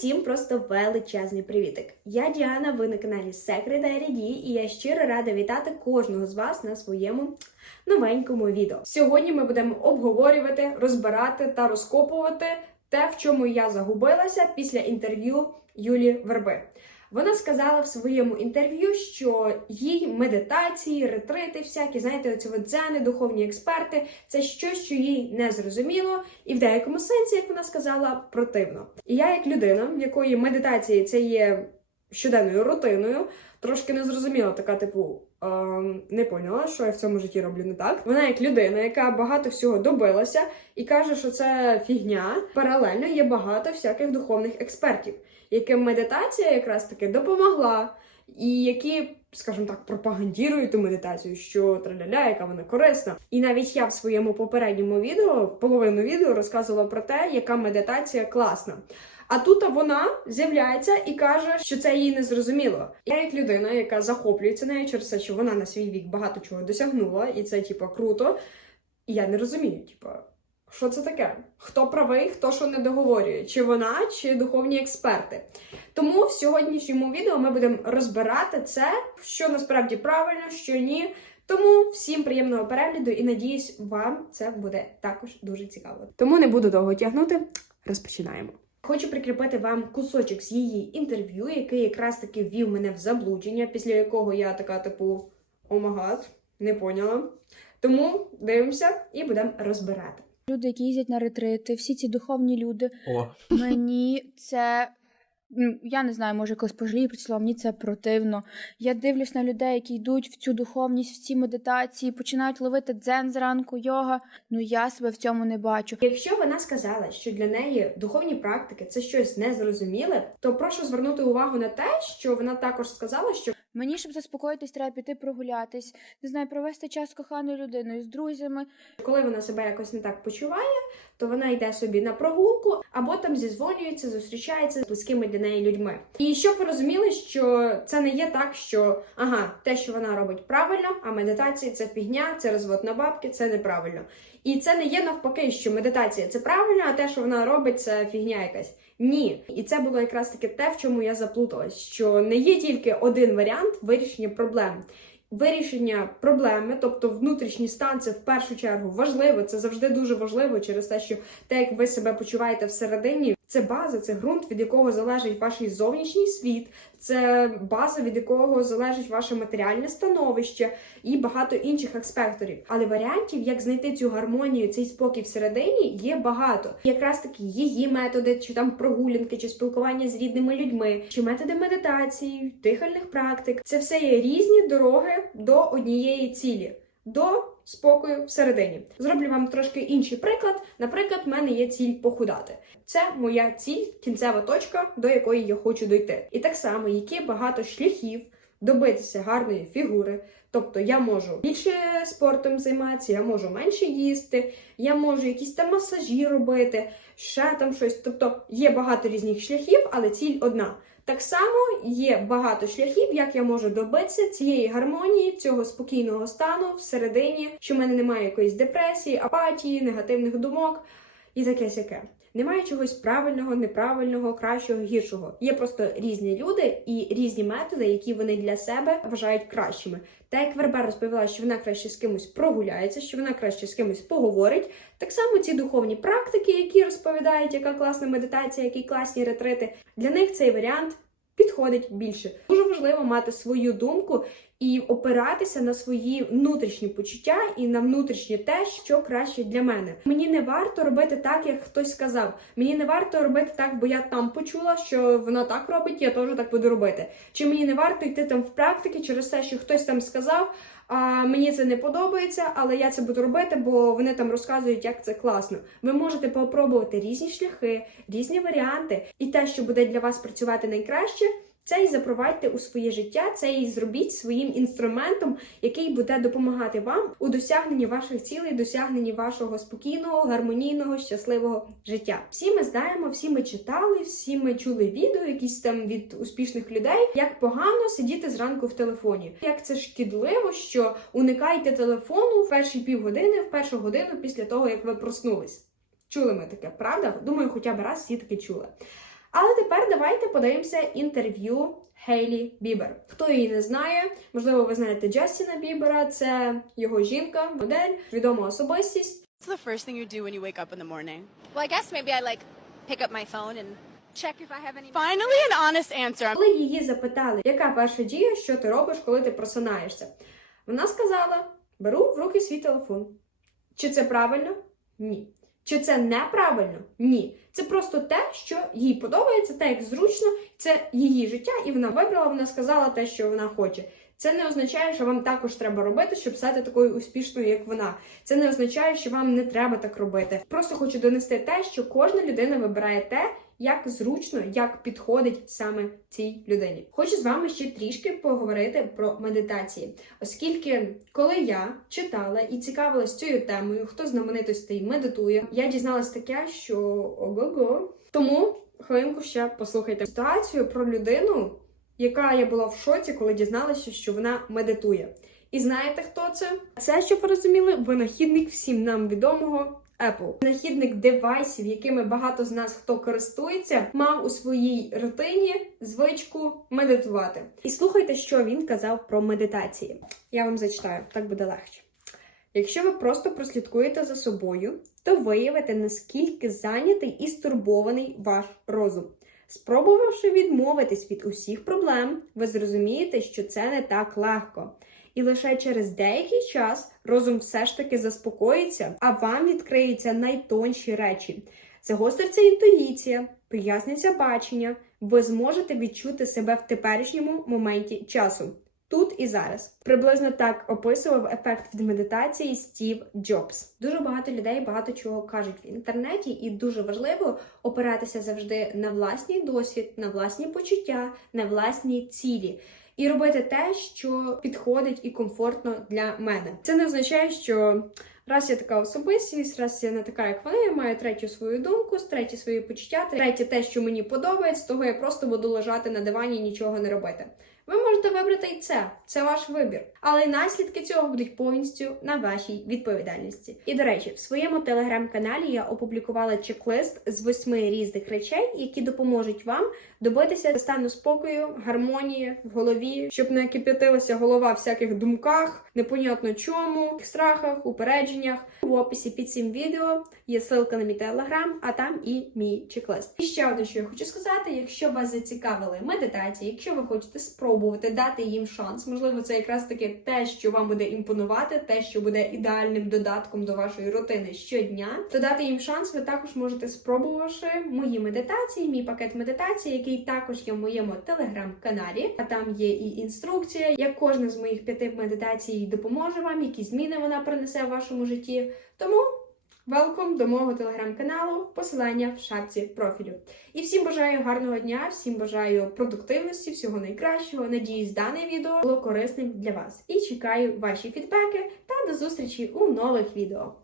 Усім просто величезний привітик. Я Діана, ви на каналі Secretary D, і я щиро рада вітати кожного з вас на своєму новенькому відео. Сьогодні ми будемо обговорювати, розбирати та розкопувати те, в чому я загубилася після інтерв'ю Юлі Верби. Вона сказала в своєму інтерв'ю, що їй медитації, ретрити, всякі, знаєте, оці от дзени, духовні експерти це щось, що їй не зрозуміло, і в деякому сенсі, як вона сказала, противно. І я, як людина, в якої медитації це є щоденною рутиною, трошки не зрозуміла, така, типу, ем, не поняла, що я в цьому житті роблю не так. Вона як людина, яка багато всього добилася, і каже, що це фігня. Паралельно є багато всяких духовних експертів, яким медитація якраз таки допомогла, і які, скажімо так, пропагандірують ту медитацію, що траляля, яка вона корисна. І навіть я в своєму попередньому відео, половину відео, розказувала про те, яка медитація класна. А тут вона з'являється і каже, що це їй не зрозуміло. Я як людина, яка захоплюється нею через те, що вона на свій вік багато чого досягнула, і це типа круто. І я не розумію, типа, що це таке? Хто правий, хто що не договорює, чи вона, чи духовні експерти. Тому в сьогоднішньому відео ми будемо розбирати це, що насправді правильно, що ні. Тому всім приємного перегляду і надіюсь, вам це буде також дуже цікаво. Тому не буду довго тягнути. Розпочинаємо. Хочу прикріпити вам кусочок з її інтерв'ю, який якраз таки ввів мене в заблудження, після якого я така, типу, омагад, не поняла. Тому дивимося і будемо розбирати. Люди, які їздять на ретрити, всі ці духовні люди. О, Мені це. Я не знаю, може колись пожалію про це, мені це противно. Я дивлюсь на людей, які йдуть в цю духовність, в ці медитації, починають ловити дзен зранку, йога. Ну я себе в цьому не бачу. Якщо вона сказала, що для неї духовні практики це щось незрозуміле, то прошу звернути увагу на те, що вона також сказала, що Мені, щоб заспокоїтись, треба піти прогулятись, не знаю, провести час з коханою людиною, з друзями. коли вона себе якось не так почуває, то вона йде собі на прогулку або там зізвонюється, зустрічається з близькими для неї людьми. І щоб ви розуміли, що це не є так, що ага, те, що вона робить правильно, а медитація це фігня, це розвод на бабки, це неправильно. І це не є навпаки, що медитація це правильно, а те, що вона робить, це фігня якась. Ні, і це було якраз таки те, в чому я заплуталась, що не є тільки один варіант вирішення проблем. Вирішення проблеми, тобто внутрішній стан, це в першу чергу важливо. Це завжди дуже важливо через те, що те, як ви себе почуваєте всередині, це база, це ґрунт, від якого залежить ваш зовнішній світ, це база, від якого залежить ваше матеріальне становище і багато інших аспекторів. Але варіантів, як знайти цю гармонію, цей спокій всередині, є багато. Якраз таки її методи, чи там прогулянки, чи спілкування з рідними людьми, чи методи медитації, дихальних практик. Це все є різні дороги до однієї цілі. До спокою всередині. Зроблю вам трошки інший приклад. Наприклад, в мене є ціль похудати. Це моя ціль, кінцева точка, до якої я хочу дойти. І так само, які багато шляхів добитися гарної фігури. Тобто я можу більше спортом займатися, я можу менше їсти, я можу якісь там масажі робити, ще там щось. Тобто є багато різних шляхів, але ціль одна. Так само є багато шляхів, як я можу добитися цієї гармонії, цього спокійного стану всередині, що в мене немає якоїсь депресії, апатії, негативних думок і таке сяке. Немає чогось правильного, неправильного, кращого, гіршого. Є просто різні люди і різні методи, які вони для себе вважають кращими. Та як Верба розповіла, що вона краще з кимось прогуляється, що вона краще з кимось поговорить. Так само ці духовні практики, які розповідають, яка класна медитація, які класні ретрити, для них цей варіант підходить більше. Дуже важливо мати свою думку і опиратися на свої внутрішні почуття і на внутрішнє те, що краще для мене. Мені не варто робити так, як хтось сказав. Мені не варто робити так, бо я там почула, що вона так робить, я теж так буду робити. Чи мені не варто йти там в практики через те, що хтось там сказав. А мені це не подобається, але я це буду робити, бо вони там розказують, як це класно. Ви можете попробувати різні шляхи, різні варіанти, і те, що буде для вас працювати найкраще, це і запровадьте у своє життя, це і зробіть своїм інструментом, який буде допомагати вам у досягненні ваших цілей, досягненні вашого спокійного, гармонійного, щасливого життя. Всі ми знаємо, всі ми читали, всі ми чули відео, якісь там від успішних людей, як погано сидіти зранку в телефоні, як це шкідливо, що уникайте телефону в перші півгодини, в першу годину після того, як ви проснулись. Чули ми таке, правда? Думаю, хоча б раз всі таки чули. Але тепер давайте подивимося інтерв'ю Хейлі Бібер. Хто її не знає, можливо, ви знаєте Джастіна Бібера, це його жінка, модель, відома особистість. What's the first thing you do when you wake up in the morning? Well, I guess maybe I like pick up my phone and check if I have any. Finally, an honest answer. Коли її запитали, яка перша дія, що ти робиш, коли ти просинаєшся, вона сказала: беру в руки свій телефон. Чи це правильно? Ні. Чи це неправильно? Ні. Це просто те, що їй подобається, те, як зручно, це її життя, і вона вибрала, вона сказала те, що вона хоче. Це не означає, що вам також треба робити, щоб стати такою успішною, як вона. Це не означає, що вам не треба так робити. Просто хочу донести те, що кожна людина вибирає те, як зручно, як підходить саме цій людині. Хочу з вами ще трішки поговорити про медитації, оскільки коли я читала і цікавилась цією темою, хто знаменитостей медитує, я дізналась таке, що ого-го. Тому хвилинку ще послухайте ситуацію про людину, яка я була в шоці, коли дізналася, що вона медитує. І знаєте, хто це? Це, щоб ви розуміли, винахідник всім нам відомого Apple. Винахідник девайсів, якими багато з нас хто користується, мав у своїй рутині звичку медитувати. І слухайте, що він казав про медитації. Я вам зачитаю, так буде легше. Якщо ви просто прослідкуєте за собою, то виявите, наскільки зайнятий і стурбований ваш розум. Спробувавши відмовитись від усіх проблем, ви зрозумієте, що це не так легко. І лише через деякий час розум все ж таки заспокоїться, а вам відкриються найтонші речі. Загостриться інтуїція, проясниться бачення, ви зможете відчути себе в теперішньому моменті часу. Тут і зараз приблизно так описував ефект від медитації Стів Джобс. Дуже багато людей багато чого кажуть в інтернеті, і дуже важливо опиратися завжди на власний досвід, на власні почуття, на власні цілі. І робити те, що підходить і комфортно для мене. Це не означає, що раз я така особистість, раз я не така, як вони, я маю третю свою думку, третє свої почуття, третє те, що мені подобається, того я просто буду лежати на дивані і нічого не робити. Ви можете вибрати і це, це ваш вибір. Але наслідки цього будуть повністю на вашій відповідальності. І до речі, в своєму телеграм-каналі я опублікувала чек-лист з восьми різних речей, які допоможуть вам добитися стану спокою, гармонії в голові, щоб не кип'ятилася голова в всяких думках, непонятно чому, страхах, упередженнях. В описі під цим відео є ссылка на мій телеграм, а там і мій чек-лист. І ще одне, що я хочу сказати: якщо вас зацікавили медитації, якщо ви хочете спробувати дати їм шанс, можливо, це якраз таки те, що вам буде імпонувати, те, що буде ідеальним додатком до вашої рутини щодня, то дати їм шанс, ви також можете спробувавши мої медитації, мій пакет медитації, який також є в моєму телеграм-каналі. А там є і інструкція, як кожна з моїх п'яти медитацій допоможе вам, які зміни вона принесе в вашому житті. Тому Велком до мого телеграм-каналу, посилання в шапці профілю. І всім бажаю гарного дня, всім бажаю продуктивності, всього найкращого. Надіюсь, дане відео було корисним для вас. І чекаю ваші фідбеки та до зустрічі у нових відео.